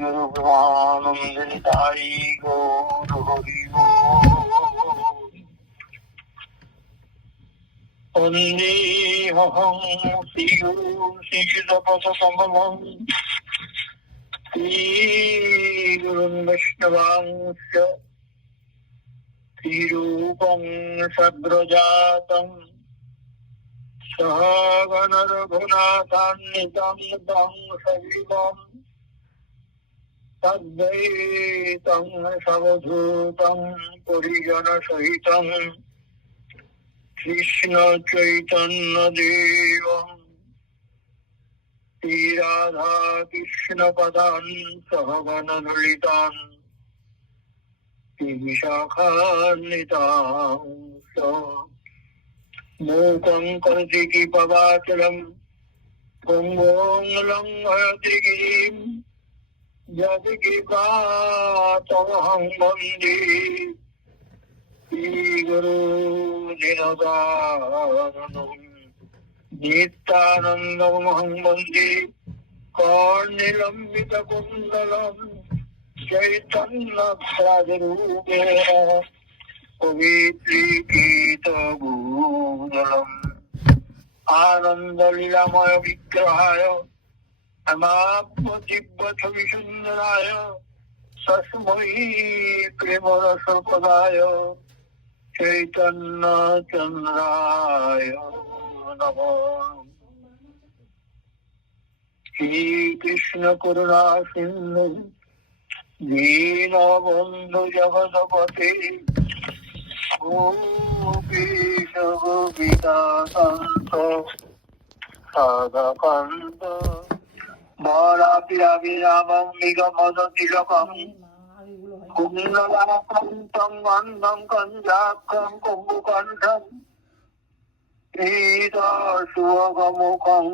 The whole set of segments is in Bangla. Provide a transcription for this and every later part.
গুরু প্রেমানন্দিনী তাই গৌর হরি বন্দেহং শ্রীগুরু শ্রীযুতপথকমলং শ্রীগুরুং বৈষ্ণবাংশ্চ শ্রীরূপং সগ্রজাতং সহগণ রঘুনাথান্বিতং तं সজীবং তদ্বৈतं সবধূतं পরিজনসহিतं কৃষ্ণ চৈতন্য দেবং শ্রীরাধা কৃষ্ণ পদান সহগণ ললিতান বিশাখান্বিতাংশ মূকং করোতি কৃপাবাচলং পঙ্গুং লঙ্ঘয়তি গিরিম যৎকৃপাতমহং বন্দে শ্রীগুরু দীনদানং নিত্যানন্দমহং বন্দে কর্ণিলম্বিত কুণ্ডলং চৈতন্যরূপেণ পবিত্রীকৃত ভূতলম আনন্দলীলাময় বিগ্রহায় হেমাব্জীব্য ছবি সুন্দরায় তস্मै প্রেমরসপদায় চৈতন্য চন্দ্রায় নমঃ। শ্রীকৃষ্ণ করুণা সিন্ধু দীনবন্ধু জগৎপতে গোপীশ গোপিকান্ত সাধকান্ত বরাপিরাবিরামং নিগমদতিলকং কুণ্ডলাকান্তং গন্ধং কঞ্জাক্ষং কুম্ভকণ্ঠং পীতসুভগমুখং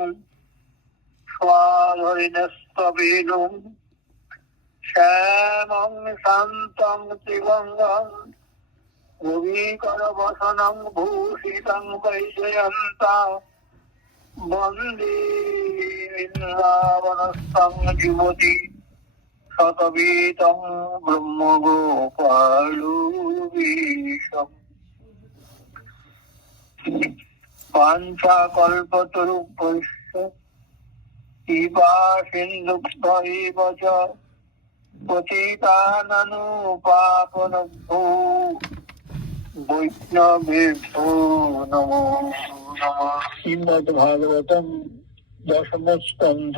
স্বাধরিণস্তবেনুং শ্যামং শান্তং ত্রিভঙ্গং ভুবিকরবসনং ভূষিতং বৈজয়ন্তা বন্দে বৃন্দাবনস্থং যুবতী শতবীতং ব্রহ্মগোপালুবীশম বাঞ্ছাকল্পতরুভ্যশ্চ কৃপা সিন্ধুভ্যৈব চ পতিতানানুপাপনভ্যো বৈষ্ণবেভ্যো নমো নমঃ। শ্রীমদ্ ভাগবতম দশম স্কন্ধ।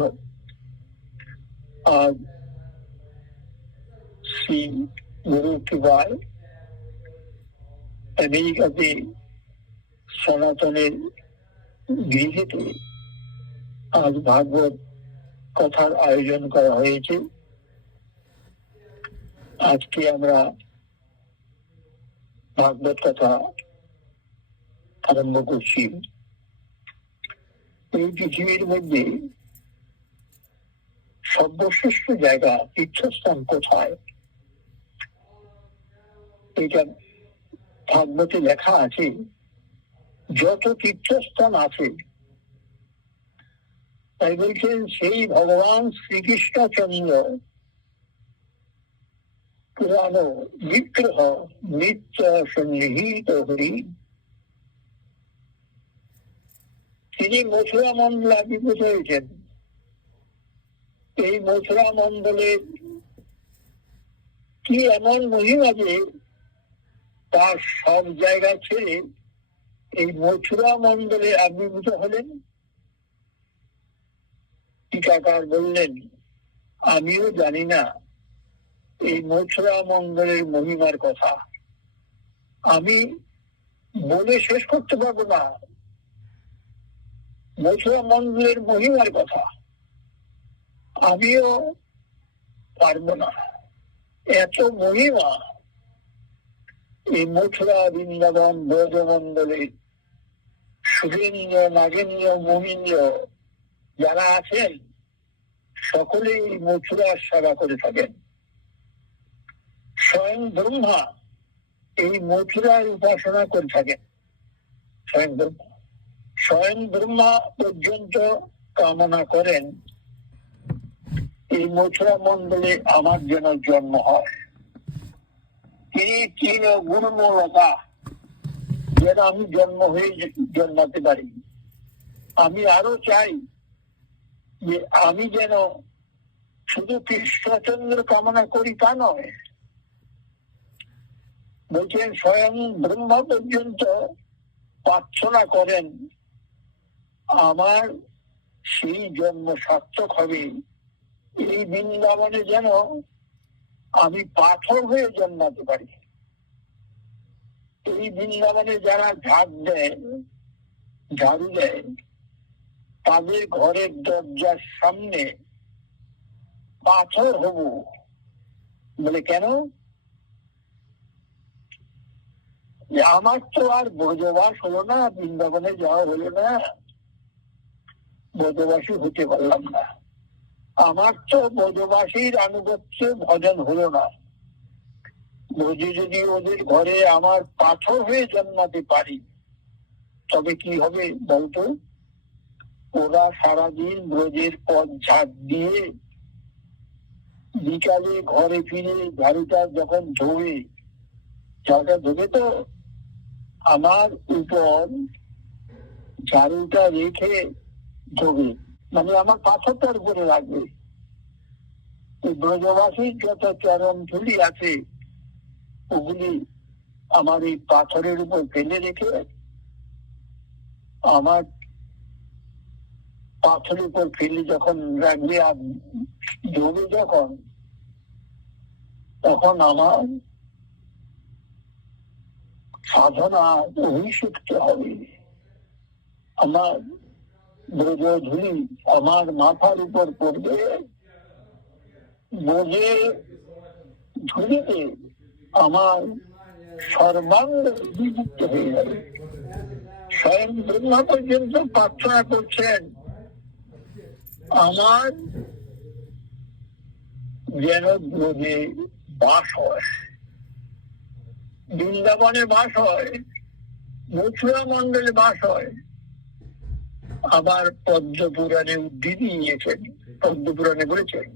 আজ শ্রী গুরু কৃপায় আমেরিকাতে সনাতনের গৃহেতে আজ ভাগবত কথার আয়োজন করা হয়েছে। আজকে আমরা ভাগবত কথা আরম্ভ করছি। এই পৃথিবীর মধ্যে সর্বশ্রেষ্ঠ জায়গা তীর্থস্থান কোথায়, এটা ভাগবতে লেখা আছে। যত তীর্থস্থান আছে তাই বলছেন সেই ভগবান শ্রীকৃষ্ণচন্দ্র পুরাণ বিগ্রহ নিত্য সন্নিহিত হরি। তিনি মথুরা মন্ডলে আবির্ভূত হয়েছেন। এই মথুরা মন্ডলের কি এমন মহিমা যে তার সব জায়গা ছেড়ে এই মথুরা মন্ডলে আবির্ভূত হলেন। টিকাকার বললেন, আমিও জানি না এই মথুরা মন্ডলের মহিমার কথা, আমি বলে শেষ করতে পারবো না। মথুরা মন্ডলের মহিমার কথা আমিও পারবো না। এত মহিমা এই মথুরা বৃন্দাবন ব্রজমন্ডলে সুরেন্দ্র নাগেন্দ্র মহেন্দ্র যারা আছেন সকলেই মথুরার সেবা করে থাকেন। স্বয়ং ব্রহ্মা এই মথুরার উপাসনা করে থাকেন। স্বয়ং ব্রহ্মা পর্যন্ত কামনা করেন এই মথুরা মন্ডলে আমার যেন জন্ম হয়। তিনি তিন গুরুমূলতা যেন আমি জন্ম হয়ে জন্মাতে পারি। আমি আরো চাই যে আমি যেন শুধু কৃষ্ণচন্দ্র কামনা করি তা নয়, বলছেন স্বয়ং ব্রহ্মা পর্যন্ত প্রার্থনা করেন আমার সেই জন্ম সার্থক হবে, এই বৃন্দাবনে যেন আমি পাথর হয়ে জন্মাতে পারি। এই বৃন্দাবনে যারা ঝাড়ু দেয় তাদের ঘরের দরজার সামনে পাথর হব। বলে কেন? আমার তো আর ব্রজবাস হলো না, বৃন্দাবনে যাওয়া হলো না, ব্রজবাসী হতে পারলাম না। আমার তো ব্রজবাসীর আনুগত্য ভজন হলো না। ব্রজে যদি ওদের ঘরে আমার পাথর হয়ে জন্মাতে পারি তবে কি হবে বলতো? ওরা সারাদিন ব্রজের পথ ঝাড় দিয়ে বিকালে ঘরে ফিরে ঝাড়ুটা যখন ঝাড়ুটা ধোবে তো আমার উপর ঝাড়ুটা রেখে ধোবে, মানে আমার পাথরটার উপরে রাখবে। এই ব্রজবাসীর যত চরণ ধুলি আছে ওগুলি আমার এই পাথরের উপর ফেলে রেখে আমার পাথরের উপর ফেলে যখন রাখবে আর ধোবে যখন, তখন আমার সাধনা অভিষিক্ত হবে। আমার ব্রজ ধুলি আমার মাথার উপর পড়বে, ব্রজে ধুলিতে আমার সর্বাঙ্গ বিযুক্ত হয়ে যাবে। স্বয়ং ব্রহ্মা পর্যন্ত প্রার্থনা করছেন আমার যেন ব্রজে বাস হয়, বৃন্দাবনে বাস হয়, মথুরা মন্ডলে বাস হয়। আবার পদ্মপুরাণে উদ্ধৃতি নিয়েছেন, পদ্মপুরাণে বলেছেন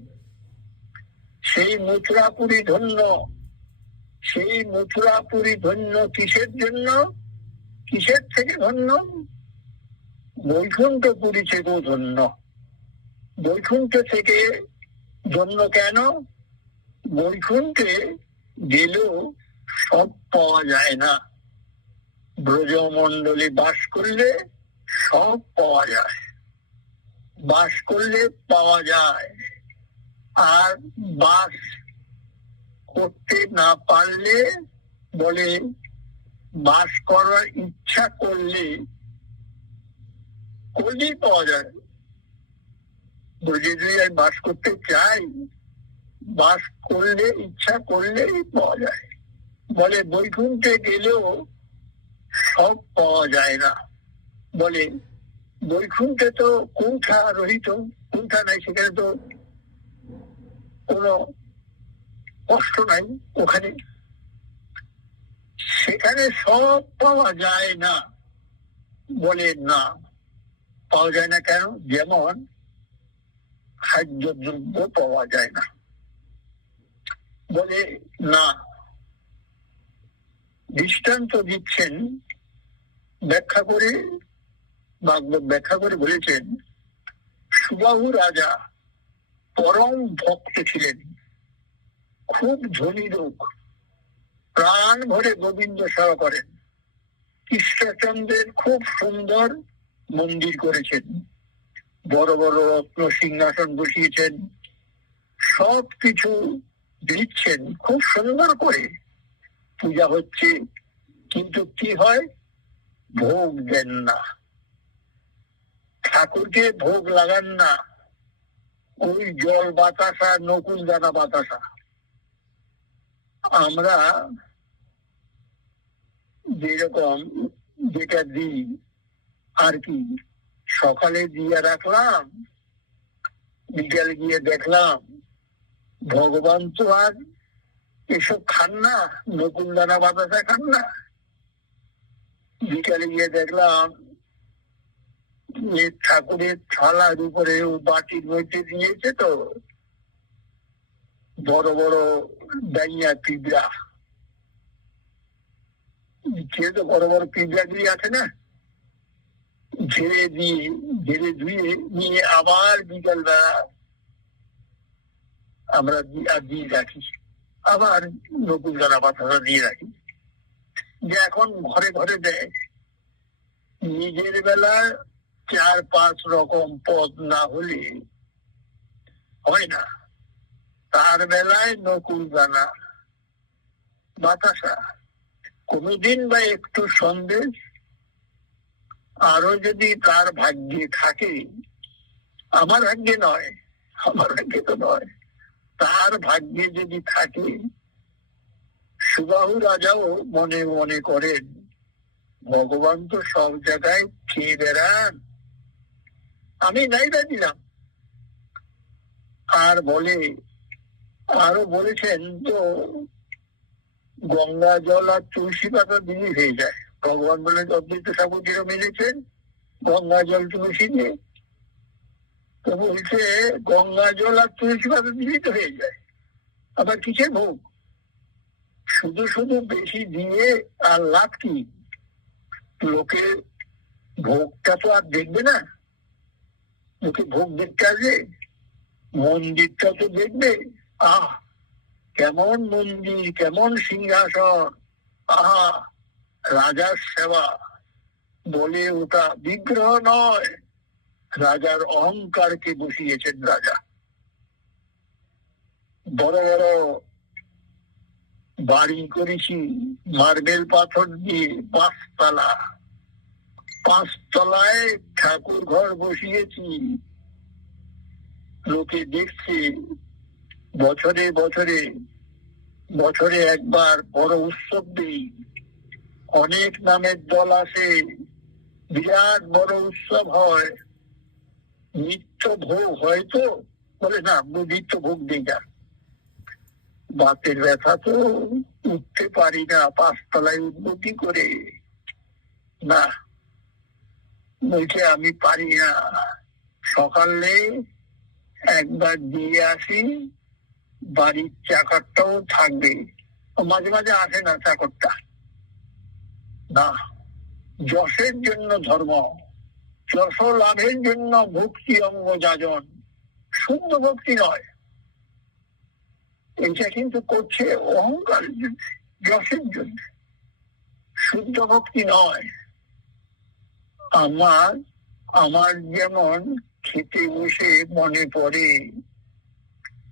সেই মথুরাপুরী ধন্য, সেই মথুরাপুরী ধন্য কিসের জন্য? কিসের থেকে ধন্য? বৈকুণ্ঠপুরী থেকেও ধন্য। বৈকুণ্ঠ থেকে ধন্য কেন? বৈকুণ্ঠে গেলেও সব পাওয়া যায় না, ব্রজমণ্ডলে বাস করলে সব পাওয়া যায়, বাস করলে পাওয়া যায়। আর বাস করতে না পারলে বলে বাস করার ইচ্ছা করলেই পাওয়া যায়। যদি আমি বাস করতে চাই, বাস করলে ইচ্ছা করলেই পাওয়া যায়। বলে বৈকুণ্ঠে গেলেও সব পাওয়া যায় না। বলে বৈকুণ্ঠে তো কুণ্ঠা রহিত, কুণ্ঠা নাই, সেখানে তো কোনো কষ্ট নাই, ওখানে সেখানে সব পাওয়া যায় না। বলে না, পাওয়া যায় না কেন? যেমন খাদ্য দ্রব্য পাওয়া যায় না। বলে না, দৃষ্টান্ত দিচ্ছেন, ব্যাখ্যা করে ভাগবত ব্যাখ্যা করে বলেছেন সুবাহু রাজা পরম ভক্ত ছিলেন, খুব ধনী লোক, প্রাণ ভরে গোবিন্দ সেবা করেন, কৃষ্ণচন্দ্রের খুব সুন্দর মন্দির করেছেন, বড় বড় রত্ন সিংহাসন বসিয়েছেন, সব কিছু দিচ্ছেন খুব সুন্দর করে, পূজা হচ্ছে, কিন্তু কি হয়? ভোগ দেন না, ঠাকুরকে ভোগ লাগান না। ওই জল বাতাসা, নকুল দানা বাতাসা আমরা যেরকম যেটা দিই আর কি, সকালে দিয়ে রাখলাম, বিকালে গিয়ে দেখলাম ভগবান তো আর এসব খান না, নকুল দানা বাতাসা খান না। বিকালে গিয়ে দেখলাম ঠাকুরের থালার উপরে বাটির মধ্যে দিয়েছে তো বড় বড় ডাইয়া পিঁপড়া, তো বড় বড় পিঁপড়াগুলি আছে না, ঝেড়ে ধুয়ে নিয়ে আবার বিকালবেলা আমরা দিয়ে রাখি, আবার নকুল দানা পাতা দিয়ে রাখি, যে এখন ঘরে ঘরে দেয়। নিজের বেলা 4-5 রকম পদ না হলে হয় না, তার বেলায় নকুল দানা, বাতাসা, কোনদিন বা একটু সন্দেশ, আরো যদি তার ভাগ্যে থাকে, আমার ভাগ্যে নয়, আমার ভাগ্যে তো নয়, তার ভাগ্যে যদি থাকে, সুবাহু রাজাও মনে মনে করেন ভগবান তো সব জায়গায় খেয়ে বেড়ান, আমি নাইবা দিলাম। আর আরো বলেছেন তো গঙ্গা জল আর তুলসী পাতা দিলে হয়ে যায়। ভগবান বলে অদ্বৈত ঠাকুর মিলেছেন গঙ্গা জল তুলসী দিয়ে, তো বলছে গঙ্গা জল আর তুলসী পাতা দিলেই তো হয়ে যায়, আবার কিসের ভোগ? শুধু শুধু বেশি দিয়ে আর লাভ কি? লোকে ভোগটা তো আর দেখবে না, লোকে ভোগ দেখতে আসবে, মন্দিরটা তো দেখবে। আহ, কেমন মন্দির, কেমন সিংহাসন, আহা, রাজার সেবা। বলে ওটা বিগ্রহ নয়, রাজার অহংকারকে বসিয়েছেন রাজা। বড় বড় বাড়ি করেছি মার্বেল পাথর দিয়ে, 5 তলা, 5 তলায় ঠাকুর ঘর বসিয়েছি, লোকে দেখছে। বছরে বছরে বছরে একবার বড় উৎসব দিই, অনেক নামের দল আসে, বিরাট বড় উৎসব হয়, নিত্য ভোগ হয়তো, বলে না নিত্য ভোগ দিই না, বাতের ব্যথা তো, উঠতে পারি না, 5 তলায় উঠবো কি করে, না, বলছে আমি পারি না, সকালে একবার দিয়ে আসি, বাড়ির চাকরটাও থাকবে, মাঝে মাঝে আসে না চাকরটা, না, যশের জন্য ধর্ম, যশ লাভের জন্য ভক্তি অঙ্গ যাজন, শুদ্ধ ভক্তি নয়, এটা কিন্তু করছে অহংকার, যশের জন্য, শুদ্ধ ভক্তি নয়। আমার যেমন খেতে বসে মনে পড়ে,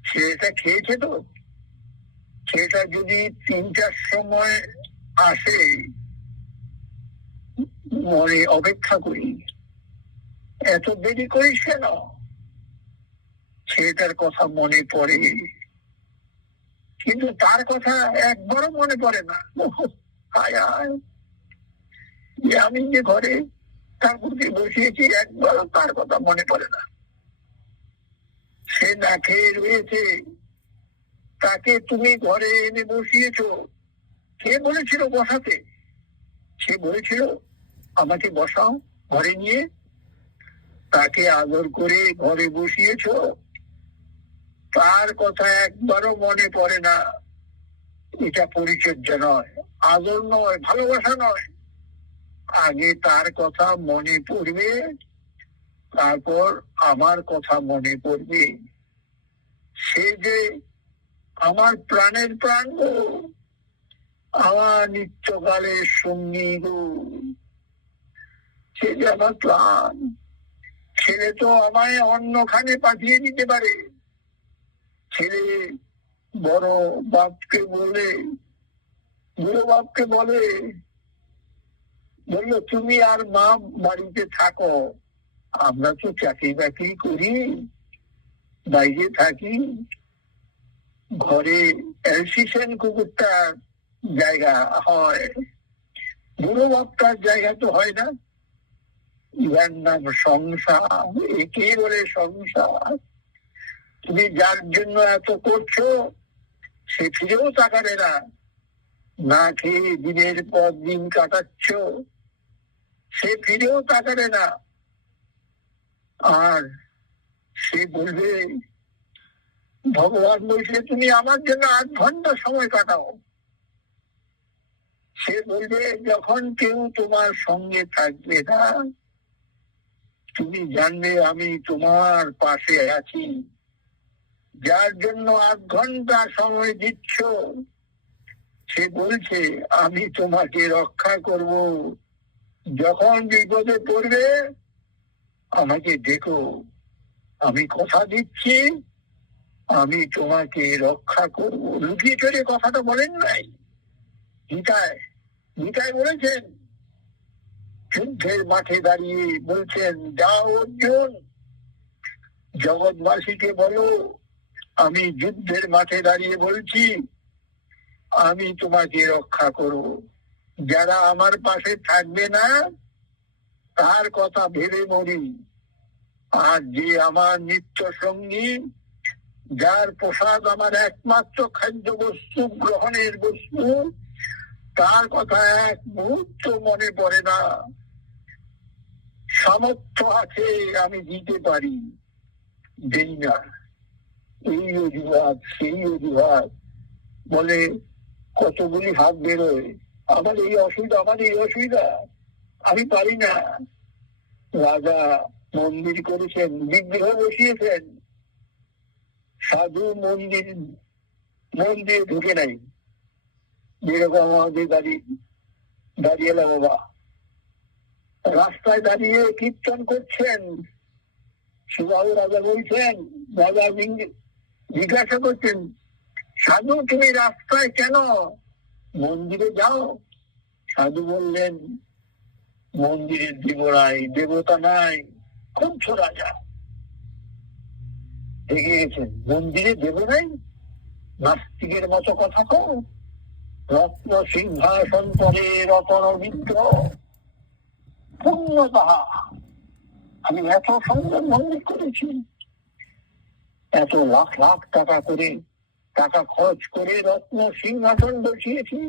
ছেলেটা খেয়েছে তো, ছেলেটা যদি 3টার সময় আসে, মনে অপেক্ষা করি, এত দেরি করিস কেন, ছেলেটার কথা মনে পড়ে, কিন্তু তার কথা একবারও মনে পড়ে না। যে আমি যে ঘরে ঠাকুরকে বসিয়েছি, একবারও তার কথা মনে পড়ে না। সে না খেয়ে রয়েছে, তাকে তুমি ঘরে এনে বসিয়েছ, কে বলেছিল বসাতে? সে বলেছিল আমাকে বসাও ঘরে নিয়ে, তাকে আদর করে ঘরে বসিয়েছ, তার কথা একবারও মনে পড়ে না। এটা পরিচর্যা নয়, আদর নয়, ভালোবাসা নয়। আগে তার কথা মনে পড়বে, তারপর আমার কথা মনে পড়বে। সে যে আমার প্রাণের প্রাণ গো, আমার নিত্যকালের সঙ্গী গো, সে যে আমার প্রাণ। ছেলে তো আমায় অন্যখানে পাঠিয়ে দিতে পারে, ছেলে বড় বাপকে বলে, বুড়ো বাপকে বললো তুমি আর মা বাড়িতে থাকো, আমরা তো চাকরি বাকরি করি, বাইরে থাকি, ঘরে অ্যালসিশন কুকুরটার জায়গা হয়, বুড়ো বাপটার জায়গা তো হয় না। ইহার নাম সংসার, একে বলে সংসার। তুমি যার জন্য এত করছো, সে ফিরেও তাকাবে না, না খেয়ে দিনের পর দিন কাটাচ্ছ, সে ফিরেও তাকাবে না। আর সে বলবে ভগবান বলছে তুমি আমার জন্য 8 ঘন্টা সময় কাটাও। সে বলবে যখন কেউ তোমার সঙ্গে থাকবে না, তুমি জানবে আমি তোমার পাশে আছি। যার জন্য 8 ঘন্টা সময় দিচ্ছ, সে বলছে আমি তোমাকে রক্ষা করব। যখন বিপদে পড়বে আমাকে দেখো, আমি কথা দিচ্ছি আমি তোমাকে রক্ষা করব। লুকিয়ে চড়ে কথাটা বলেন নাই গীতায়। গীতায় বলেছেন, যুদ্ধের মাঠে দাঁড়িয়ে বলছেন, যাও অর্জুন, জগৎবাসীকে বলো আমি যুদ্ধের মাঠে দাঁড়িয়ে বলছি আমি তোমাকে রক্ষা করব। যারা আমার পাশে থাকবে না তার কথা ভেবে মরি, আর যে আমার নিত্য সঙ্গী, যার প্রসাদ আমার একমাত্র খাদ্য বস্তু, গ্রহণের বস্তু, তার কথা এক মুহূর্ত মনে পড়ে না। সামর্থ্য আছে আমি দিতে পারি, দেই না, এই অজুহাত সেই অজুহাত বলে কতগুলি হাত বেরোয়, আমার এই অসুবিধা, আমার এই অসুবিধা, আমি পারি না। রাজা মন্দির করেছেন, বিগ্রহ বসিয়েছেন, সাধু মন্দিরে ঢুকে নাই। যেরকম আমাদের দাঁড়িয়ে বাবা রাস্তায় দাঁড়িয়ে কীর্তন করছেন, সুবাহু রাজা বলছেন, রাজা জিজ্ঞাসা করছেন, সাধু তুমি রাস্তায় কেন, মন্দিরে যাও। সাধু বললেন, মন্দিরের দেব নাই, দেবতা নাই, খুব রাজা এগিয়ে গেছেন, মন্দিরে দেব নাই, নাস্তিকের মতো কথা কও। রত্ন সিংহাসন পরে রতন বিগ্রহ, পুণ্য তাহা, আমি এত সুন্দর মন্দির করেছি, এত লাখ লাখ টাকা খরচ করে রত্ন সিংহাসন বসিয়েছি,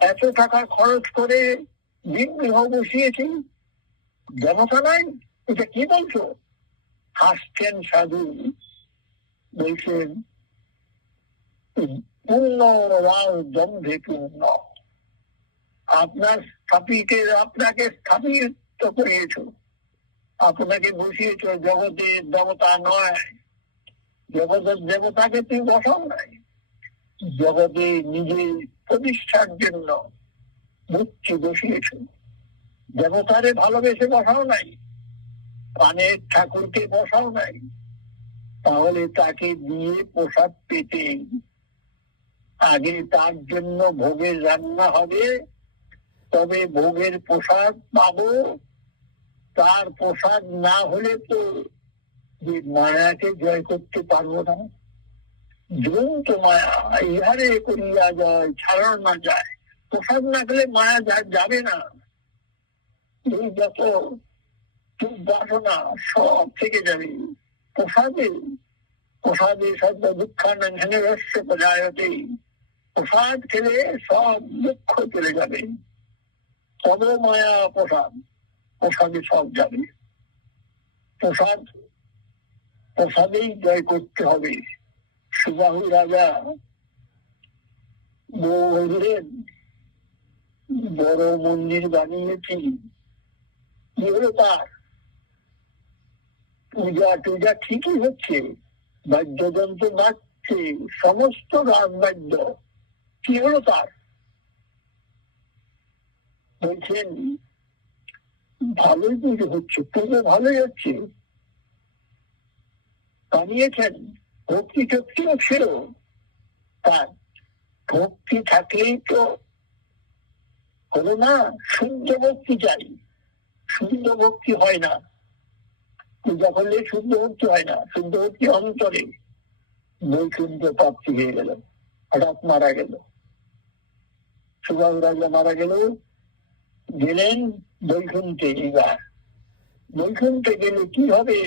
এত টাকা খরচ করে বিগ্রহ বসিয়েছি, দেবতা নাই, এটা কি বলছো? হাসছেন সাধু, বলছেন পূর্ণ রাও দম্ভে পূর্ণ, আপনাকে স্থাপিত করিয়েছ, আপনাকে বসিয়েছ, জগতের দেবতা নয়, জগতের দেবতাকে তুমি বসাও নাই, জগতে নিজের প্রতিষ্ঠার জন্য মুক্তি বসিয়েছ, দেবতারে ভালোবেসে বসাও নাই, পানের ঠাকুরকে বসাও নাই। তাহলে তাকে দিয়ে প্রসাদ পেতে আগে তার জন্য ভোগের রান্না হবে, তবে ভোগের প্রসাদ পাবো। তার প্রসাদ না হলে তো যে মায়াকে জয় করতে পারবো না। দ্রুত মায়া ইহারে করিয়া জয় ছাড়ানো না যায়, প্রসাদ না খেলে মায়া যাবে না। এই যত বাসনা সব থেকে যাবে প্রসাদে। প্রসাদে সব দুঃখানস্য প্রজায়তে, প্রসাদ খেলে সব দুঃখ চলে যাবে। তব মায়া প্রসাদ, প্রসাদে সব যাবে। প্রসাদেই জয় করতে হবে। সুবাহু রাজা বললেন, বড় মন্দির বানিয়েছি, কি হলো তার? পূজা ঠিকই হচ্ছে, বাদ্যযন্ত্র বাজছে, সমস্ত রাজবাদ্য, কি হলো তার? বলছেন ভালোই পুজো হচ্ছে, পুজো ভালোই হচ্ছে, বানিয়েছেন, ভক্তি টক্তিও ছিল তার। ভক্তি থাকলেই তো হলো না, শুদ্ধ ভক্তি চাই, শুদ্ধ ভক্তি হয় না। পূজা করলে শুদ্ধ ভক্তি হয় না, শুদ্ধ ভক্তি অন্তরে। বৈকুণ্ঠ প্রাপ্তি হয়ে গেল, হঠাৎ মারা গেল। সুবাহু রাজা মারা গেলেন বৈকুণ্ঠে। এবার বৈকুণ্ঠে গেলে কি হবে?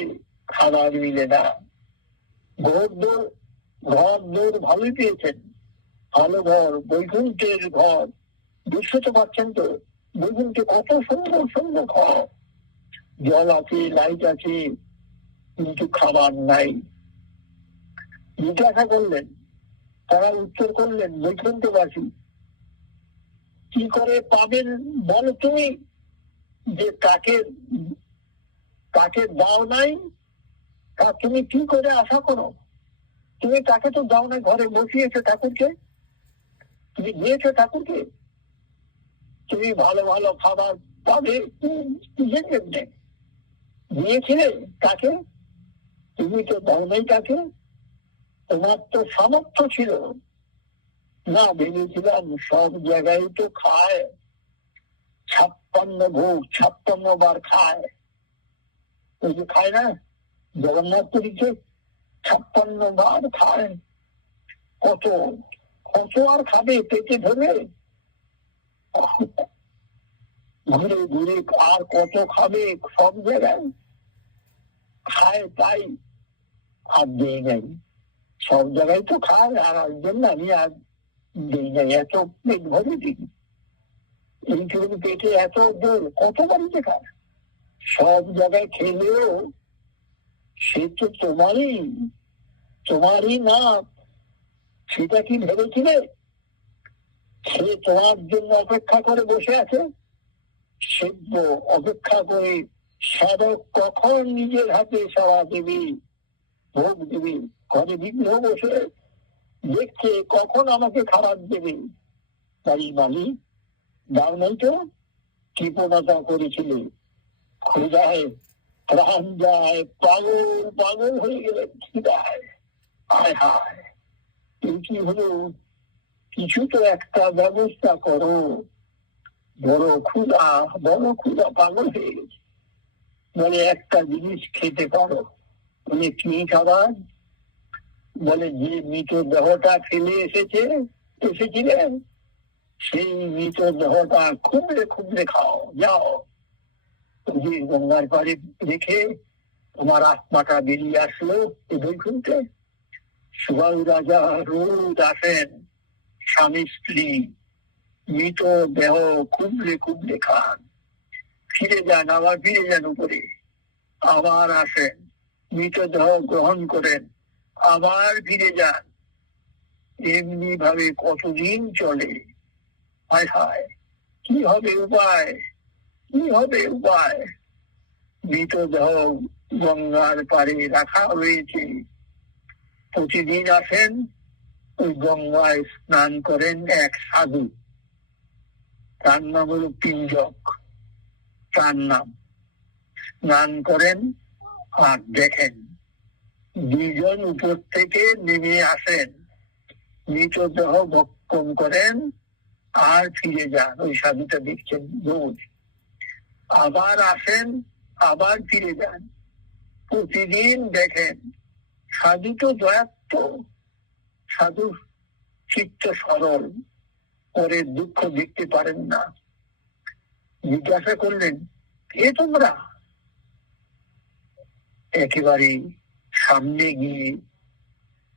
খাবার মিলে না। ঘর দৌড় ভালোই পেয়েছেন, ভালো ঘর, বৈকুণ্ঠের ঘর, বুঝতে তো পারছেন তো, বৈকুণ্ঠে কত সুন্দর সুন্দর ঘর, জল আছে, লাইট আছে, কিন্তু খাবার নাই। জিজ্ঞাসা করলেন, তারা উত্তর করলেন, বৈকুণ্ঠবাসী। কি করে পাবেন বলো তুমি, যে তাকে তাকে দাও নাই, তা তুমি কি করে আশা করো? তুমি তাকে তো দাও না, ঘরে বসিয়েছো ঠাকুরকে, তুমি দিয়েছো ঠাকুরকে, তুমি ভালো ভালো খাবার পাবে দিয়েছিলে তাকে, তুমি তো দাও নাই তাকে। তোমার তো সামর্থ্য ছিল না, ভেবেছিলাম সব জায়গায় তো খায়, 56 ভোগ 56 বার খায়। ওই যে খায় না জগন্নাথ পুরীতে, 56 বার খায়। কত কত আর খাবে পেটে ধরে, ঘুরে ঘুরে আর কত খাবে, সব জায়গায় খায়, তাই আর দেয় নাই। সব জায়গায় তো খায়, আর একজন আমি আর দেই নাই, এত পেট ভরে দিই। এইটুকু পেটে এত জোর কত বাড়িতে খায়, সব জায়গায় খেলেও সে তো তোমারই না, সেটা কি ভেবেছিলে? সে তোমার জন্য অপেক্ষা করে বসে আছে, সেব্য অপেক্ষা করে, সাধক কখন নিজের হাতে সেবা দেবী, ভোগ দেবী, ঘরে বিগ্রহ বসে দেখছে কখন আমাকে খাবার দেবে। তাই মালিক দাও নাই তো, কৃপণতা করেছিল, ক্ষুধায় প্রাণ যায়, পাগল পাগল হয়ে গেলে খিদায়। হায় হায়, এই কি হলো, কিছু তো একটা ব্যবস্থা করো, বড় ক্ষুধা, পাগল হয়ে গেছে। বলে একটা জিনিস খেতে পারো। বলে কি খাবার? বলে যে মৃত দেহটা ফেলে এসেছিলেন, সেই মৃত দেহটা খুবলে খুবলে খাও, যাও যে গঙ্গার পাড়ে রেখে তোমার আত্মাটা বেরিয়ে আসলো এই বৈকুণ্ঠে। সুবাউ রাজা রোজ আসেন, স্বামী স্ত্রী মৃত দেহ খুবলে খুবলে খান, ফিরে যান, আবার ফিরে যান উপরে, আবার আসেন, মৃতদেহ গ্রহণ করেন, আবার ফিরে যান। এমনি ভাবে কতদিন চলে। হায় হায়, কি হবে উপায়, কি হবে উপায়? মৃতদেহ গঙ্গার পাড়ে রাখা হয়েছে, প্রতিদিন আসেন, ওই গঙ্গায় স্নান করেন এক সাধু, তার নাম হল পিঞ্জক, তার নাম। স্নান করেন আর দেখেন দুইজন উপর থেকে নেমে আসেন, মৃতদেহ ভক্ষণ করেন আর ফিরে যান। ওই সাধুটা দেখছেন রোজ, আবার আসেন, আবার ফিরে যান, প্রতিদিন দেখেন। সাধু তো দয়াত্ম, সাধু চিত্ত সরল, পরে দুঃখ দেখতে পারেন না। জিজ্ঞাসা করলেন, কে তোমরা? একেবারে সামনে গিয়ে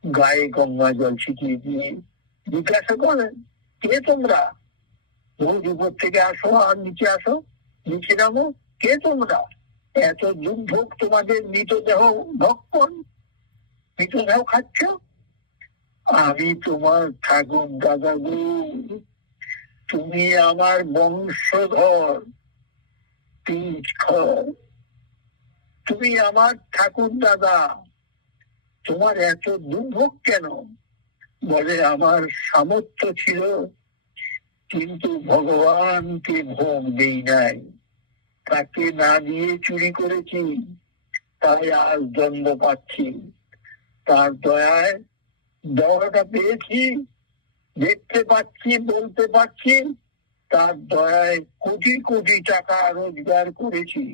গায়ে গঙ্গা জল ছিটিয়ে দিয়ে জিজ্ঞাসা করলেন, কে তোমরা? রোজ উপর থেকে আসো আর নিচে আসো, নিচে নামো, কে তোমরা? এত দুর্ভোগ তোমাদের, মৃতদেহ ভক্ষণ, মৃতদেহ খাচ্ছ। আমি তোমার ঠাকুর দাদা গো, তুমি আমার বংশধর, তুমি আমার ঠাকুর দাদা, তোমার এত দুর্ভোগ কেন? বলে আমার সামর্থ্য ছিল, কিন্তু ভগবানকে ভোগ দেই নাই, তাকে না দিয়ে চুরি করেছি, তাই আজ দণ্ড পাচ্ছি। তার দয়ায় দেহটা পেয়েছি, দেখতে পাচ্ছি, বলতে পারছি, তার দয়ায় কোটি কোটি টাকা রোজগার করেছি।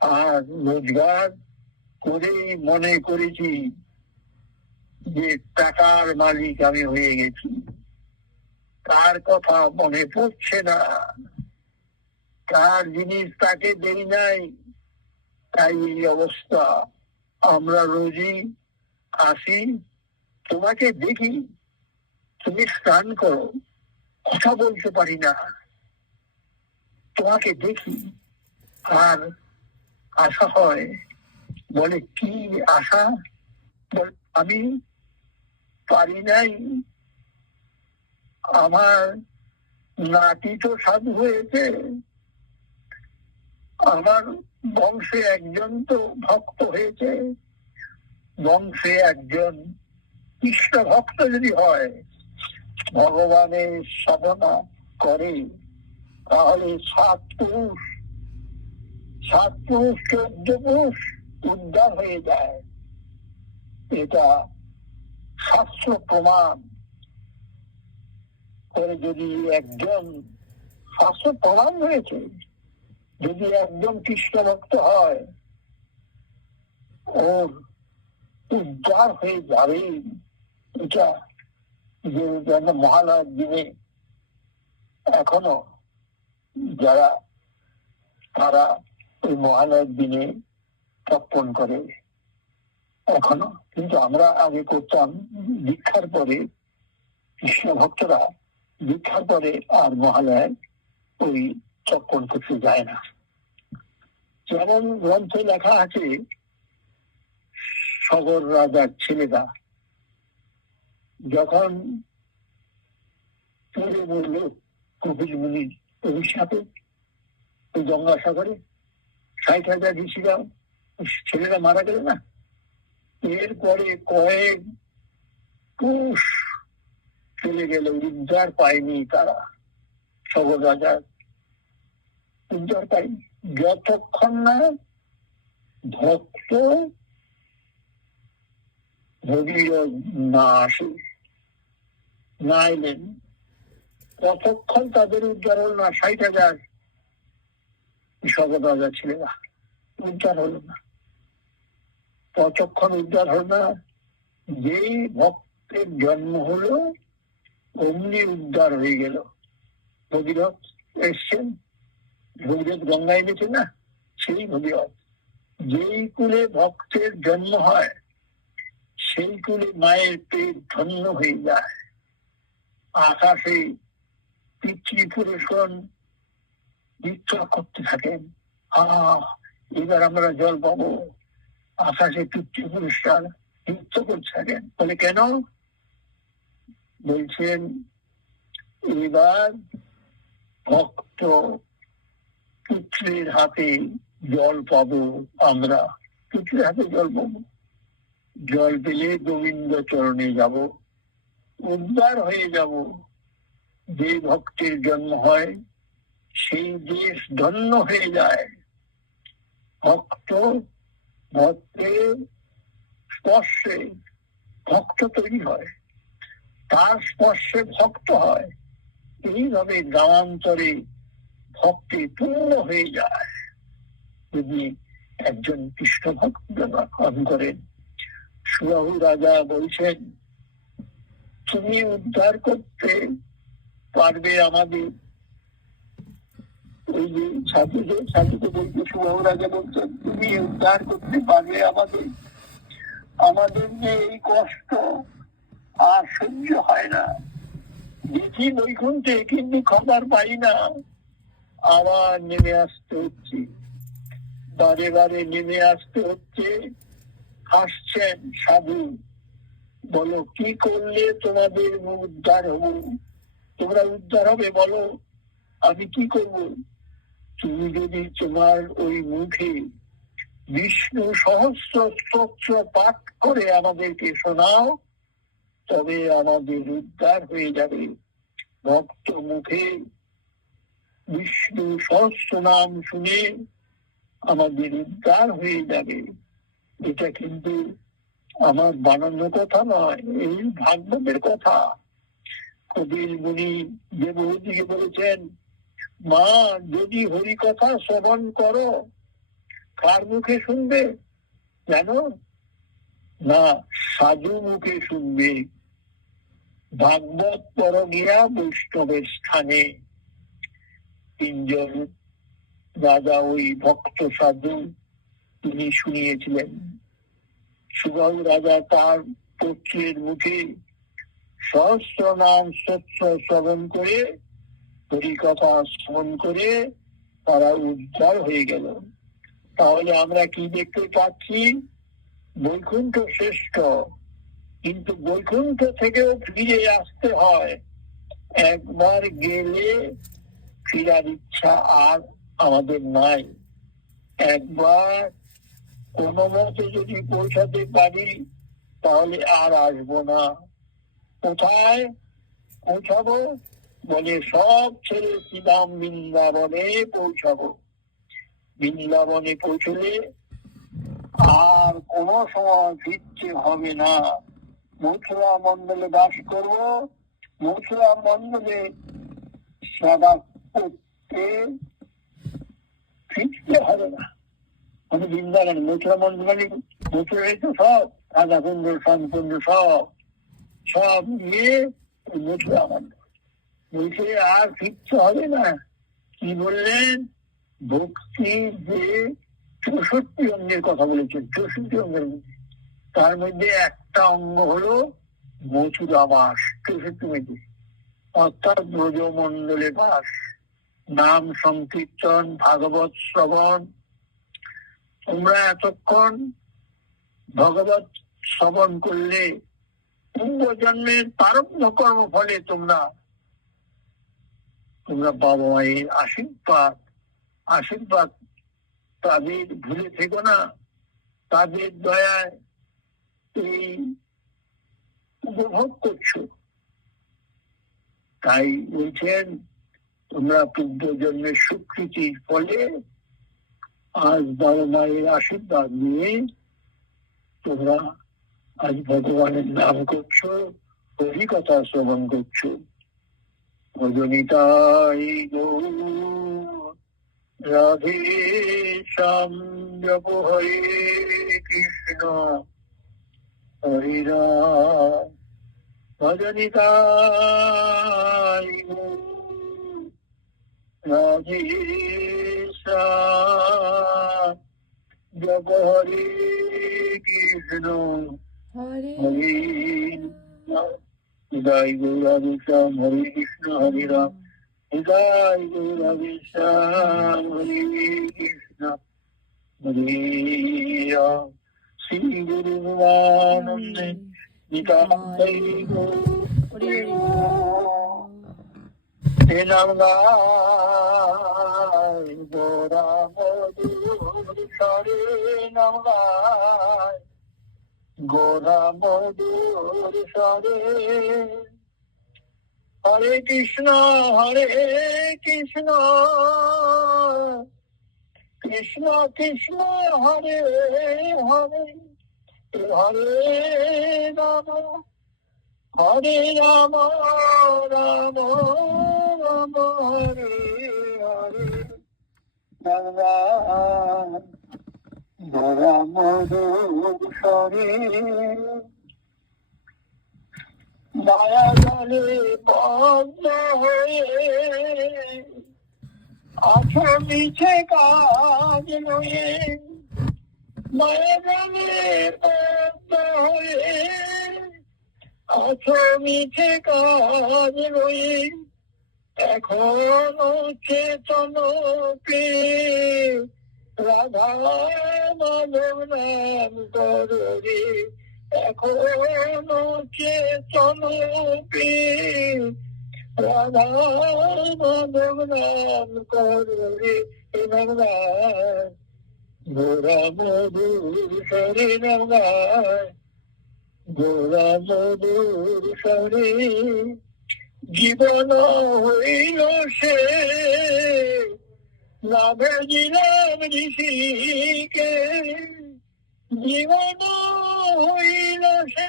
আর রোজগার করেই মনে করেছি যে টাকার মালিক আমি হয়ে গেছি। তার কথা মনে পড়ছে না, তার জিনিস তাকে দেই নাই, তাই এই অবস্থা। আমরা রোজই আসি, তোমাকে দেখি, তুমি স্নান করো, কথা বলতে পারি না, তোমাকে দেখি আর আশা হয়। বলে কি আশা? আমি পারি নাই, আমার নাতি তো সাধু হয়েছে, আমার বংশে একজন তো ভক্ত হয়েছে, বংশে একজন কৃষ্ণ ভক্ত যদি হয়, ভগবানের সাধনা করে, তাহলে 7 পুরুষ 14 পুরুষ উদ্ধার হয়ে যায়। এটা শাস্ত্র প্রমাণ করে। যদি একজন, শাস্ত্র প্রমাণ হয়েছে, যদি একজন কৃষ্ণ ভক্ত হয়, ওর উদ্ধার হয়ে যাবে। এটা যে মহালয়ার দিনে এখনো যারা, তারা ওই মহালয়ার দিনে তর্পণ করে এখনো। কিন্তু আমরা আগে করতাম, দীক্ষার পরে কৃষ্ণ ভক্তরা দীক্ষার পরে আর মহালয়ায় ওই তর্পণ করতে যায় না। যেমন গ্রন্থে লেখা আছে, সগর রাজার ছেলেরা যখন পড়ে বলল কপিল মুনির অভিশাপে ওই গঙ্গাসাগরে 60,000 ঋষিরা, ছেলেরা মারা গেল না, এরপরে কয়েক পুরুষ চলে গেল, উদ্ধার পায়নি তারা। সগর রাজার উদ্ধার পায়নি যতক্ষণ না ভক্ত ভগীরথ না আসে, না এলেন, ততক্ষণ তাদের উদ্ধার হল না। 60,000 সগর রাজা ছেলেরা উদ্ধার হলো না, ততক্ষণ উদ্ধার হল না। যেই ভক্তের জন্ম হলো অমনি উদ্ধার হয়ে গেল। ভগীরথ এসছেন, ভগীরথ গঙ্গা এনেছে না, সেই ভগীরথ। যেই কুলে ভক্তের জন্ম হয়, সেই কুলে মায়ের পেট ধন্য হয়ে যায়। আকাশে পিতৃপুরুষগণ নৃত্য করতে থাকেন, এবার আমরা জল পাবো। আকাশে পিতৃপুরুষরা নৃত্য করতে থাকেন। বলে কেন? বলছেন এবার ভক্ত পুত্রের হাতে জল পাবো, আমরা পুত্রের হাতে জল পাবো। জল পেলে গোবিন্দ চরণে যাব, উদ্ধার হয়ে যাব। যে ভক্তের জন্ম হয়, সেই দেশ ধন্য হয়ে যায়। ভক্তের স্পর্শে ভক্ত তৈরি হয়, তার স্পর্শে ভক্ত হয়। এইভাবে গ্রামান্তরে ভক্তি পূর্ণ হয়ে যায় যদি একজন কৃষ্ণ ভক্ত জন্মগ্রহণ করেন। সুবাহু রাজা বলছেন, তুমি উদ্ধার করতে পারবে আমাদের। ওই যে সাধুকে বলতে সুবাহু রাজা বলছেন, তুমি উদ্ধার করতে পারবে আমাদের। আমাদের যে এই কষ্ট আর সহ্য হয় না, দেখি বৈকুণ্ঠে কিন্তু খবর পাই না, আবার নেমে আসতে হচ্ছে, বারে বারে নেমে আসতে হচ্ছে। হাসছেন সাধু, বলো কি করলে তোমাদের উদ্ধার হবো? তোমরা উদ্ধার হবে, বলো আমি কি করব? তুমি যদি তোমার ওই মুখে বিষ্ণু সহস্র স্তোত্র পাঠ করে আমাদেরকে শোনাও, তবে আমাদের উদ্ধার হয়ে যাবে। ভক্ত মুখে বিষ্ণু সহস্র নাম শুনে আমাদের উদ্ধার হয়ে যাবে। এটা কিন্তু আমার বানানো কথা নয়, এই ভাগবতের কথা। কপিল মুনি দেবহূতিকে বলেছেন, মা যদি হরি কথা শ্রবণ করো, কার মুখে শুনবে জানো? না, সাধু মুখে শুনবে। ভাগবত পর গিয়া বৈষ্ণবের স্থানে। 3 জন রাজা ওই ভক্ত সাধু তিনি শুনিয়েছিলেন। সুবাহু রাজা তার পুত্রের মুখে সহস্র নাম স্তোত্র শ্রবণ করে, হরিকথা শ্রবণ করে তারা উদ্ধার হয়ে গেল। তাহলে আমরা কি দেখতে পাচ্ছি? বৈকুণ্ঠ শ্রেষ্ঠ, কিন্তু বৈকুণ্ঠ থেকেও ফিরে আসতে হয়। একবার গেলে ফিরার ইচ্ছা আর আমাদের নাই। একবার কোনো মতে যদি পৌঁছাতে পারি তাহলে আর আসবো না। কোথায় পৌঁছাবো? বলে সব ছেড়ে শ্রীরাম বৃন্দাবনে পৌঁছাবো। বৃন্দাবনে পৌঁছলে আর কোনো সময় ফিরতে হবে না। মথুরা মন্ডলে বাস করব। মথুরা মন্ডলে সেবা করতে ফিরতে হবে না। আমি বৃন্দাবন মথুরা মন্ডলে মথুরাই তো সব রাধাকুণ্ড শ্যামকুণ্ড সব সব নিয়ে মথুরা মন্ডল বলছে আর ফিরতে হবে না। কি বললেন? ভক্তি যে 64 অঙ্গের কথা বলেছেন। 64 অঙ্গের মধ্যে তার মধ্যে একটা অঙ্গ হলো মথুরা বাস। 64 মধ্যে অর্থাৎ ব্রজমণ্ডলে বাস, নাম সংকীর্তন, ভাগবত শ্রবণ। তোমরা এতক্ষণ ভগবত শ্রবণ করলে পূর্বজন্মের প্রারব্ধ কর্ম ফলে তোমরা বাবা মায়ের আশীর্বাদ তাদের ভুলে থেকো না। তাদের দয়ায় এই উপভোগ করছো। তাই বলছেন তোমরা পূর্বজন্মের স্বীকৃতির ফলে আজ বাবা মায়ের আশীর্বাদ নিয়ে তোমরা আজ ভগবানের নাম করছো, হরি কথা শ্রবণ করছো। ভজনিতাই গৌর রাধে শ্যাম জপ হরে কৃষ্ণ হরে রাম। ভজনিতাই গৌর রাধে শ্যাম জপ হরে কৃষ্ণ হরে রাম। জয় গৌরাধে শ্যাম হরে কৃষ্ণ হরে রাম। জয় গৌরাধে শ্যাম হরে কৃষ্ণ হরে রাম। শ্রী গুরু গুরুমানন্দে নিতাই গৌর নাম গায় গোরা মধুর স্বরে নাম গায় গোরা মধুর স্বরে। হরে কৃষ্ণ কৃষ্ণ কৃষ্ণ হরে হরে হরে রাম রাম রাম হরে হরে। গোরা মধুর স্বরে মায়া জলে বদ্ধ হয়ে আছো মিছে কাজ নয়ে। মায়া জলে বদ্ধ হয়ে আছো মিছে কাজ নয়ে। এখনো চেতন পে রাধা মাধব নাম করে। এখনো চেতন পে রাধা মাধব নাম করে। গোরা মধুর স্বরে নাম গায় গোরা মধুর স্বরে। জীবন হইল সে না ভেজিলাম ঋষিকে। জীবন হইল সে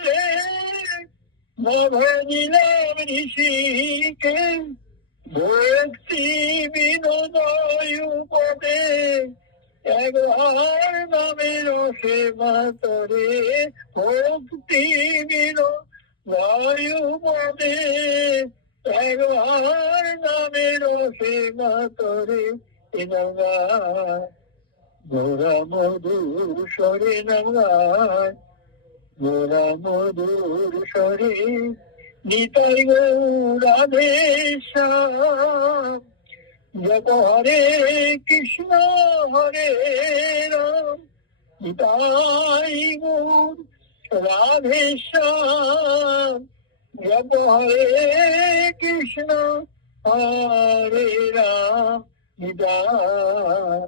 না ভেজিলাম ঋষিকে। ভক্তি বিনোদয় পদে একবার নামের সেবা করে। ভক্তি বিনোদয় পদে একবার নামের সেবা করে। গোরা মধুর স্বরে নাম গায় গোরা মধুর স্বরে। নিতাই গৌরাধে শ্যাম জপ হরে কৃষ্ণ হরে রাম। নিতাই গৌর রাধে শ্যাম জপ হরে কৃষ্ণ হরে রাম নিতাই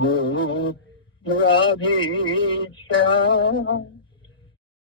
গৌর রাধে শ্যাম।